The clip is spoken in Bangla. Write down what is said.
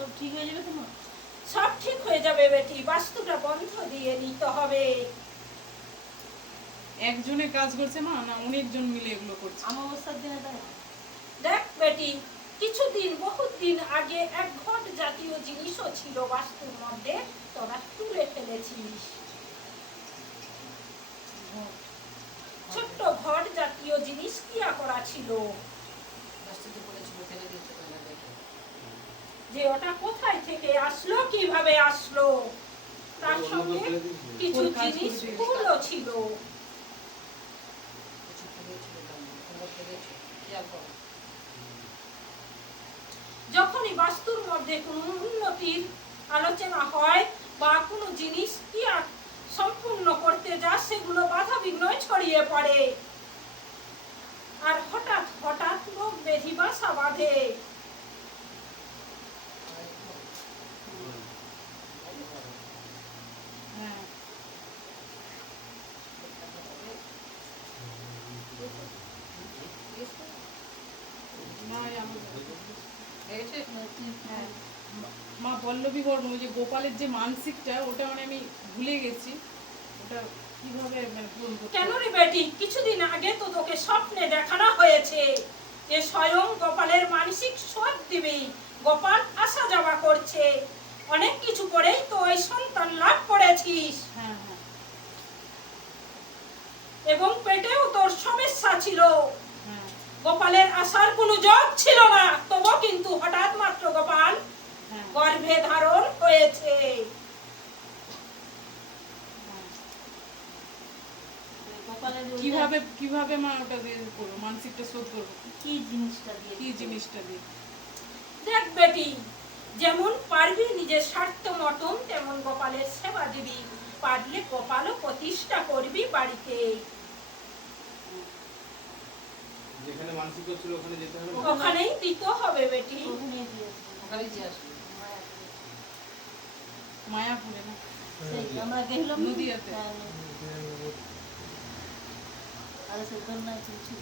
সব ঠিক হয়ে যাবে তোমার? সব ঠিক হয়ে যাবে বেটি, বাস্তুটা বন্ধ দিয়ে নিতে হবে। একজনে কাজ করছে মা, না অনেকজন মিলে এগুলো করছে? অমাবস্যার দিনে তাই না? দেখ বেটি, কিছুদিন বহুত দিন আগে এক ঘট জাতীয় জিনিসও ছিল বাস্তুর মধ্যে, তোরা তুলে ফেলেছিস। ছোট্ট ঘট জাতীয় জিনিস কিয়া করা ছিল, যে ওটা কোথায় থেকে আসলো, কিভাবে আসলো, তার সঙ্গে কিছু জিনিস ফুলও ছিল। যখনই বাস্তুর মধ্যে কোনো উন্নতির আলোচনা হয় বা কোনো জিনিস কি সম্পূর্ণ করতে যা, সেগুলো বাধা বিঘ্ন ছড়িয়ে পড়ে, আর হঠাৎ হঠাৎ রোগ ব্যাধি বাসা বাঁধে। মা পল্লবী বর্মন, ওই যে গোপালের যে মানসিকটা, ওটা মানে আমি ভুলে গেছি, ওটা কিভাবে মানে পূরণ করতে? কেন রে বেটি, কিছুদিন আগে তো তোকে স্বপ্নে দেখানো হয়েছে যে স্বয়ং গোপালের মানসিক শোধ দিবি। গোপাল আসা যাওয়া করছে, অনেক কিছু করেই তো ওই সন্তান লাভ করেছিস। হ্যাঁ হ্যাঁ। এবং পেটেও তোর সমস্যা ছিল, হ্যাঁ গোপালের আসার কোনো যোগ ছিল না, তবু কিন্তু হঠাৎ মাত্র গোপাল হ্যাঁ গর্ভে ধারণ হয়েছে। গোপালের ওই কিভাবে কিভাবে মা ওটা দিয়ে করবো, মানসিকটা শোধ করবো? কি জিনিসটা দিয়ে? কি জিনিসটা দিয়ে? দেখ বেটি, যেমন পারবি নিজের স্বার্থ মতন তেমন গোপালের সেবা দিবি, পারলে গোপালও প্রতিষ্ঠা করবি বাড়িতে। যেখানে মানসিক ছিল ওখানে যেতে হবে, ওখানেই দিতে হবে বেটি। ওখানে দিয়ে ওখানেই দিয়ে আসবে। মায়াপুরে না? সেই আমরা গেলাম নদীয়াতে। আর সে কন্যা কিছু